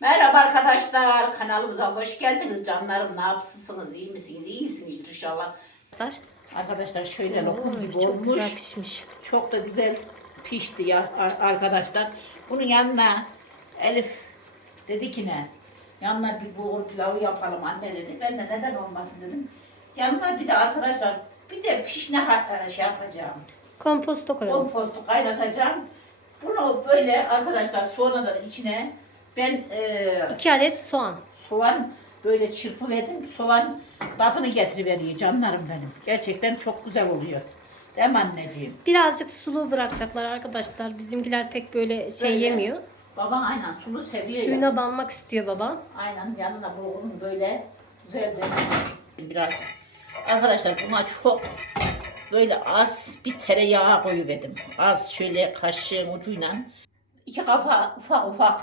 Merhaba arkadaşlar, kanalımıza hoş geldiniz canlarım. Ne yapsınız, iyi misiniz, iyi misiniz inşallah. Arkadaşlar. Arkadaşlar şöyle lokum gibi çok olmuş. güzel pişmiş. Çok da güzel pişti ya ar- arkadaşlar. Bunun yanına Elif dedi ki ne? Yanına bir bulgur pilavı yapalım anne dedi. Ben de neden olmasın dedim. Yanına bir de arkadaşlar bir de fişne ha- şey yapacağım. Komposto koyalım. Kompostu kaynatacağım. Bunu böyle arkadaşlar sonradan içine ben e, 2 adet soğan. soğan böyle çırpıverdim. Soğan tadını getiriveriyor canlarım benim. Gerçekten çok güzel oluyor. Değil mi anneciğim? Birazcık sulu bırakacaklar arkadaşlar. Bizimkiler pek böyle şey Böyle. yemiyor. Baban aynen sulu seviyor ya. Suyuna banmak istiyor baba. Aynen yanına bulgurun böyle güzelce biraz. Arkadaşlar buna çok böyle az bir tereyağı koyuverdim. Az şöyle kaşığın ucuyla iki kafa ufak ufak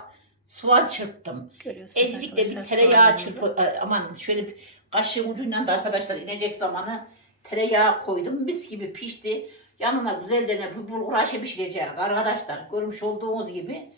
soğan çırptım. Görüyorsunuz Ezicik de bir tereyağı çırpı e, aman şöyle bir kaşığın ucuyla da arkadaşlar inecek zamanı tereyağı koydum. Mis gibi pişti. Yanına güzelce ne bu bulgur aşı pişirecek arkadaşlar. Görmüş olduğunuz gibi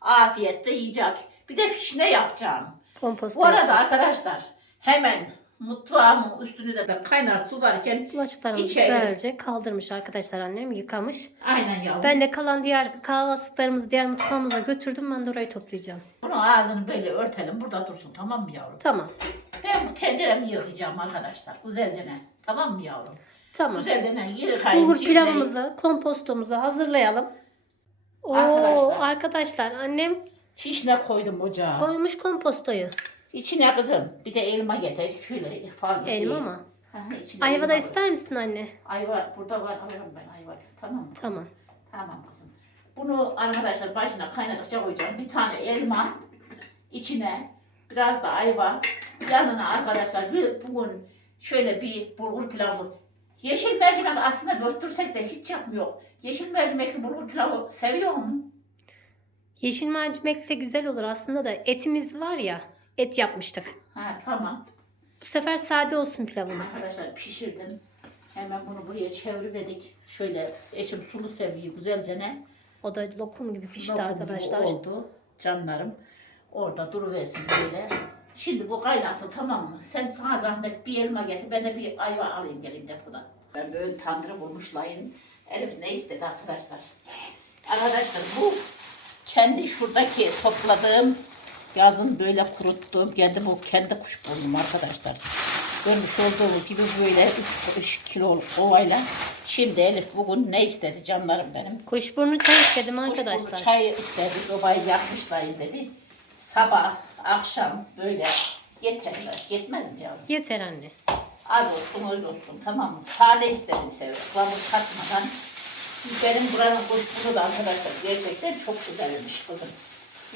afiyetle yiyecek. Bir de fişne yapacağım. Komposto Bu arada yapacağız. arkadaşlar hemen mutfağımın üstünü de kaynar su varken Bulaşıklarımızı içeri- güzelce kaldırmış arkadaşlar annem yıkamış. aynen yavrum. Ben de kalan diğer kahvaltılıklarımızı diğer mutfağımıza götürdüm. Ben de orayı toplayacağım. Bunun ağzını böyle örtelim burada dursun tamam mı yavrum? Tamam. Ben bu tenceremi yıkayacağım arkadaşlar güzelce ne? Tamam mı yavrum? Tamam. Güzelce ne? Yıkayın. Bulgur cimleyin. pilavımızı, kompostomuzu hazırlayalım. Oo, Arkadaşlar. arkadaşlar annem Şişne koydum ocağa. koymuş kompostoyu. İçine kızım bir de elma getir. Şöyle fazla Elma değil. mı? Ha, içine Ayva da elma ister misin anne? var. Ayva burada var alırım ben ayva. Tamam mı? Tamam. Tamam kızım. Bunu arkadaşlar başına kaynadıkça koyacağım. Bir tane elma içine biraz da ayva yanına arkadaşlar bir bugün şöyle bir bulgur pilavı Yeşil mercimek aslında börttürsek de hiç yapmıyor. Yeşil mercimekli bulgur pilavı seviyor mu? Yeşil mercimek de güzel olur aslında da etimiz var ya et yapmıştık. Ha tamam. Bu sefer sade olsun pilavımız. Arkadaşlar pişirdim. Hemen bunu buraya çeviriverdik. Şöyle eşim sulu seviyor güzelce ne? O da lokum gibi pişti Lokum gibi arkadaşlar. Oldu canlarım. Orada duruversin böyle. Şimdi bu kaynasın tamam mı? Sen sana zahmet bir elma getir. Ben de bir ayva alayım geleyim depodan. Ben böyle tandırı bulmuşlayın. Elif ne istedi arkadaşlar? Arkadaşlar bu kendi şuradaki topladığım yazın böyle kuruttuğum kendi bu kendi kuşburnum arkadaşlar. Görmüş olduğunuz gibi böyle 3 kiloluk ovayla. Şimdi Elif bugün ne istedi canlarım benim? Kuşburnu çay istedim Arkadaşlar. arkadaşlar. Çay istedi, sobayı yakmışlayın dedi. Sabah, akşam böyle yeter mi? Yetmez mi yavrum? Yeter anne. Az olsun, öz olsun tamam mı? Sade istedim seviyorum. Kıvamız katmadan. Benim buranın kuşburu da arkadaşlar gerçekten çok güzelmiş kızım.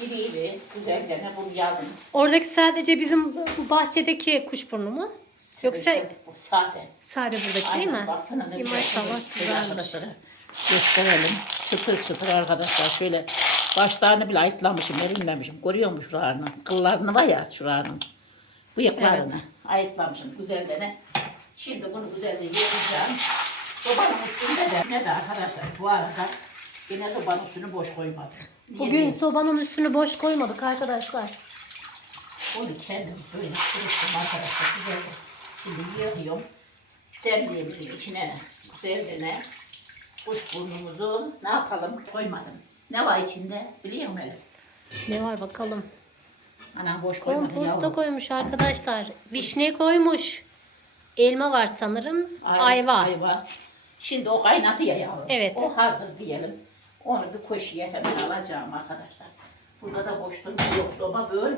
İri iri, güzelce ne bunu yazın. Oradaki sadece bizim bu bahçedeki kuşburnu mu? Yoksa İşte bu sade. sade buradaki değil mi? Baksana ne güzel. maşallah Şöyle güzelmiş. arkadaşlara gösterelim. Çıtır çıtır arkadaşlar şöyle başlarını bile ayıtlamışım, erinmemişim. Görüyor musun şuralarını? Kıllarını var ya şuralarının. Bıyıklarını Evet. ayıtlamışım güzelce ne. Şimdi bunu güzelce yiyeceğim. Sobanın üstünde de ne de arkadaşlar bu arada yine sobanın üstünü boş koymadım. Bugün diyeyim? sobanın üstünü boş koymadık arkadaşlar. Onu kendim böyle kuruttum arkadaşlar güzelce. Şimdi yıkıyorum. Demliğimizin içine güzelce ne? Kuşburnumuzu ne yapalım? Koymadım. Ne var içinde? Biliyor musun Elif? Ne var bakalım. Anam boş koymadı Komposto yavrum. koymuş arkadaşlar. Vişne koymuş. Elma var sanırım. Ay- Ayva. Ayva. Şimdi o kaynadı ya yavrum. Evet. O hazır diyelim. Onu bir koşuya hemen alacağım arkadaşlar. Burada da boş durma yok. Soba böyle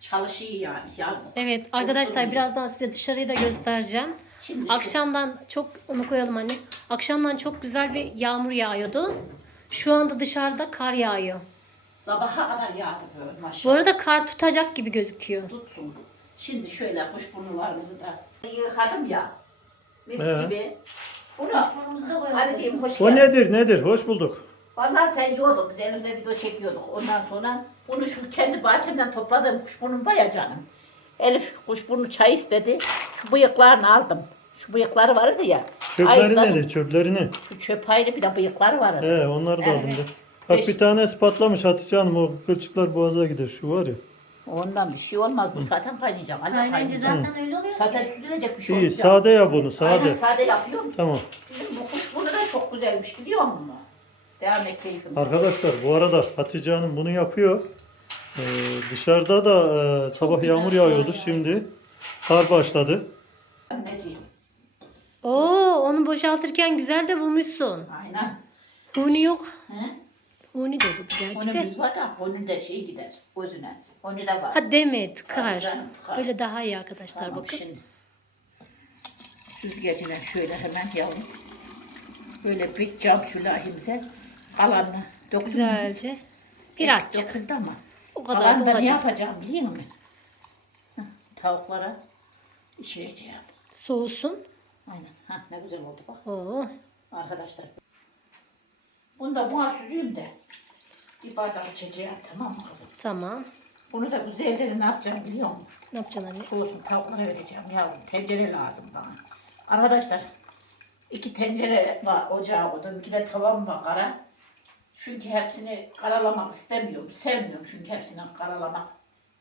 çalışıyor yani yazın. Evet arkadaşlar birazdan size dışarıyı da göstereceğim. Şimdi şu- Akşamdan çok onu koyalım anne. Akşamdan çok güzel bir yağmur yağıyordu. Şu anda dışarıda kar yağıyor. Sabaha kadar yağdı böyle Bu maşallah. arada kar tutacak gibi gözüküyor. tutsun. Şimdi şöyle kuşburnularımızı da yıkadım ya. Mis Ee? gibi. Bunu Ali'ciğim hoş O geldin. nedir nedir? Hoş bulduk. Vallahi sen yiyordun. Biz elimde video çekiyorduk. Ondan sonra bunu şu kendi bahçemden topladığım kuşburnum var ya canım. Elif kuşburnu çay istedi. Şu bıyıklarını aldım. Şu bıyıkları vardı ya. Çöpleri ayıkladım. nedir? Çöplerini. Şu çöp ayrı bir de bıyıkları vardı. He onları da aldım Evet. da. Bak Beş- bir tanesi patlamış Hatice Hanım o kılçıklar boğaza gider şu var ya. Ondan bir şey olmaz. Bu zaten kaynayacak. Hala Kaynayınca kaynayacak. zaten öyle oluyor. Zaten süzülecek bir şey İyi olacak. sade ya bunu Aynen sade. sade yapıyorum. Tamam. Bizim bu kuş bunu da çok güzelmiş biliyor musun? Devam et keyfim. Arkadaşlar bu arada Hatice Hanım bunu yapıyor. Ee, dışarıda da e, sabah güzel yağmur yağıyordu. yani. Şimdi kar başladı. Anneciğim. Oo, onu boşaltırken güzel de bulmuşsun. Aynen. Huni yok. He? Huni de bu Onun de. biz var da onun da şey gider gözüne. Onu da var. Ha deme tıkar. canım, tıkar. Böyle daha iyi arkadaşlar Tamam, bakın. Şimdi. Süzgecine şöyle hemen yavrum. Böyle bir cam sülahimize kalanını dokunduk. Güzelce. Biraz çık. Dokundu ama. O kadar da Kalanını da ne yapacağım biliyor musun? Hah, Tavuklara işleyeceğim. Soğusun. Aynen. Ha ne güzel oldu bak. Oo. Arkadaşlar. Bunu da buna süzeyim de bir bardak içeceğim tamam mı kızım? Tamam. Bunu da güzelce ne yapacağım biliyor musun? Ne yapacaksın anne? Soğusun tavuklara vereceğim yavrum. Tencere lazım bana. Arkadaşlar iki tencere var ocağa koydum. iki de tavam var kara. Çünkü hepsini karalamak istemiyorum. Sevmiyorum çünkü hepsini karalamak.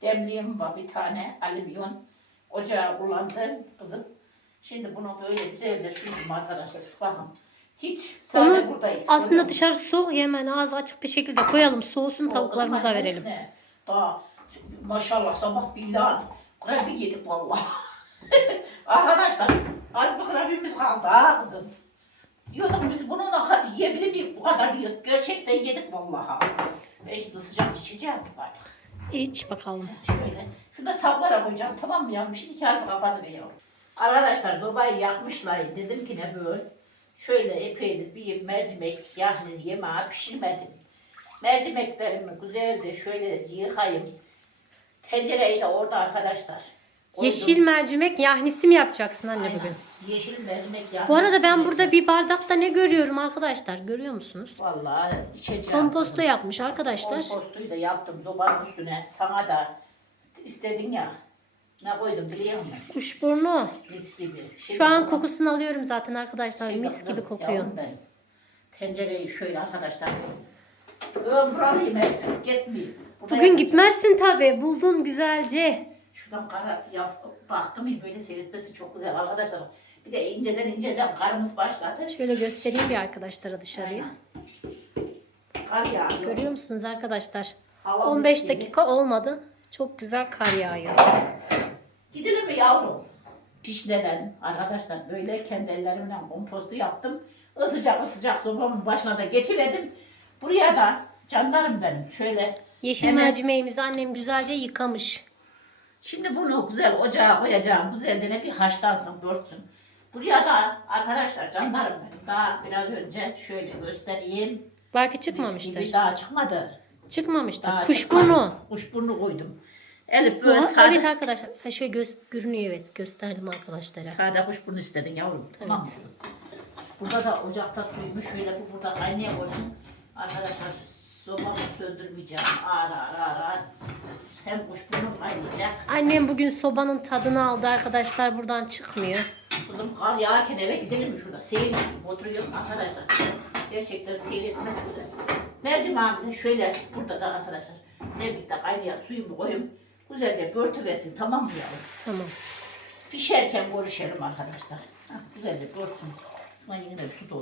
Demliğim var bir tane alüminyon. Ocağa kullandım kızım. Şimdi bunu böyle güzelce sürdüm arkadaşlar. Bakın. Hiç sadece Onu buradayız. aslında dışarı soğuk hemen ağzı açık bir şekilde koyalım. Soğusun tavuklarımıza verelim. Daha maşallah sabah billah krabi yedik vallahi. Arkadaşlar az bir krabimiz kaldı ha kızım. Diyorduk biz bununla yiyebilir miyiz? Bu kadar yedik. Gerçekten yedik vallahi. Ben şimdi sıcak içeceğim bir bardak. İç bakalım. Şöyle. Şurada tavlara koyacağım tamam mı yavrum? Şimdi kalbi kapatıver yavrum. Arkadaşlar sobayı yakmışlar. Dedim ki ne böyle? Şöyle epeydir bir mercimek yahni yemeği pişirmedim. Mercimeklerimi güzelce şöyle yıkayayım. Tencereyi de orada arkadaşlar. Yeşil mercimek yahnisi mi yapacaksın anne Aynen. bugün? Yeşil mercimek yahni. Bu arada ben burada bir bardakta ne görüyorum arkadaşlar? Görüyor musunuz? Vallahi içeceğim. Komposto yapmış arkadaşlar. Kompostoyu da yaptım zobanın üstüne. Sana da istedin ya. Ne koydum biliyor musun? Kuşburnu. Mis gibi. Şimdi Şu an kokusunu alıyorum zaten arkadaşlar. Şimdi Mis gibi kokuyor. Ben. Tencereyi şöyle arkadaşlar. Ön buralıyım hep. Gitmeyeyim. Burada Bugün yapacağım. gitmezsin tabi. Buldun güzelce. Şuradan kara yap, baktım ya böyle seyretmesi çok güzel arkadaşlar. Bir de inceden inceden karımız başladı. Şöyle göstereyim bir arkadaşlara dışarıya. Kar yağıyor. Görüyor musunuz arkadaşlar? Hava 15 mis gibi. dakika olmadı. Çok güzel kar yağıyor. Gidelim mi yavrum? Pişleden arkadaşlar böyle kendi ellerimle kompostu yaptım. Isıcak ısıcak sobamın başına da geçiverdim. Buraya da canlarım benim şöyle Yeşil Hemen- mercimeğimizi annem güzelce yıkamış. Şimdi bunu güzel ocağa koyacağım. Güzelce ne bir haşlansın, dörtsün. Buraya da arkadaşlar canlarım benim daha biraz önce şöyle göstereyim. Belki Mis çıkmamıştır. gibi daha çıkmadı. Çıkmamıştır. Daha Kuşburnu. çıkmadı. Kuşburnu koydum. Elif böyle sade, Evet arkadaşlar. Ha şöyle göz görünüyor evet. Gösterdim arkadaşlara. sade kuşburnu istedin yavrum. Tamam? Burada da ocakta suyumu şöyle bu burada kaynaya koysun. Arkadaşlar sobamı söndürmeyeceğim. Ağır ağır ağır ağır. Hem kuşburnu kaynayacak. Annem bugün sobanın tadını aldı arkadaşlar. Buradan çıkmıyor. Kızım kar yağarken eve gidelim mi şurada? Seyredelim. Oturuyorum arkadaşlar. Gerçekten seyretmek güzel. Mercimeğimi şöyle burada da arkadaşlar. Demlikte kaynayan suyumu koyayım. Güzelce börtüversin tamam mı yavrum? Tamam. Pişerken görüşelim arkadaşlar. Hah, güzelce börtsün. Ben yine de su doldu.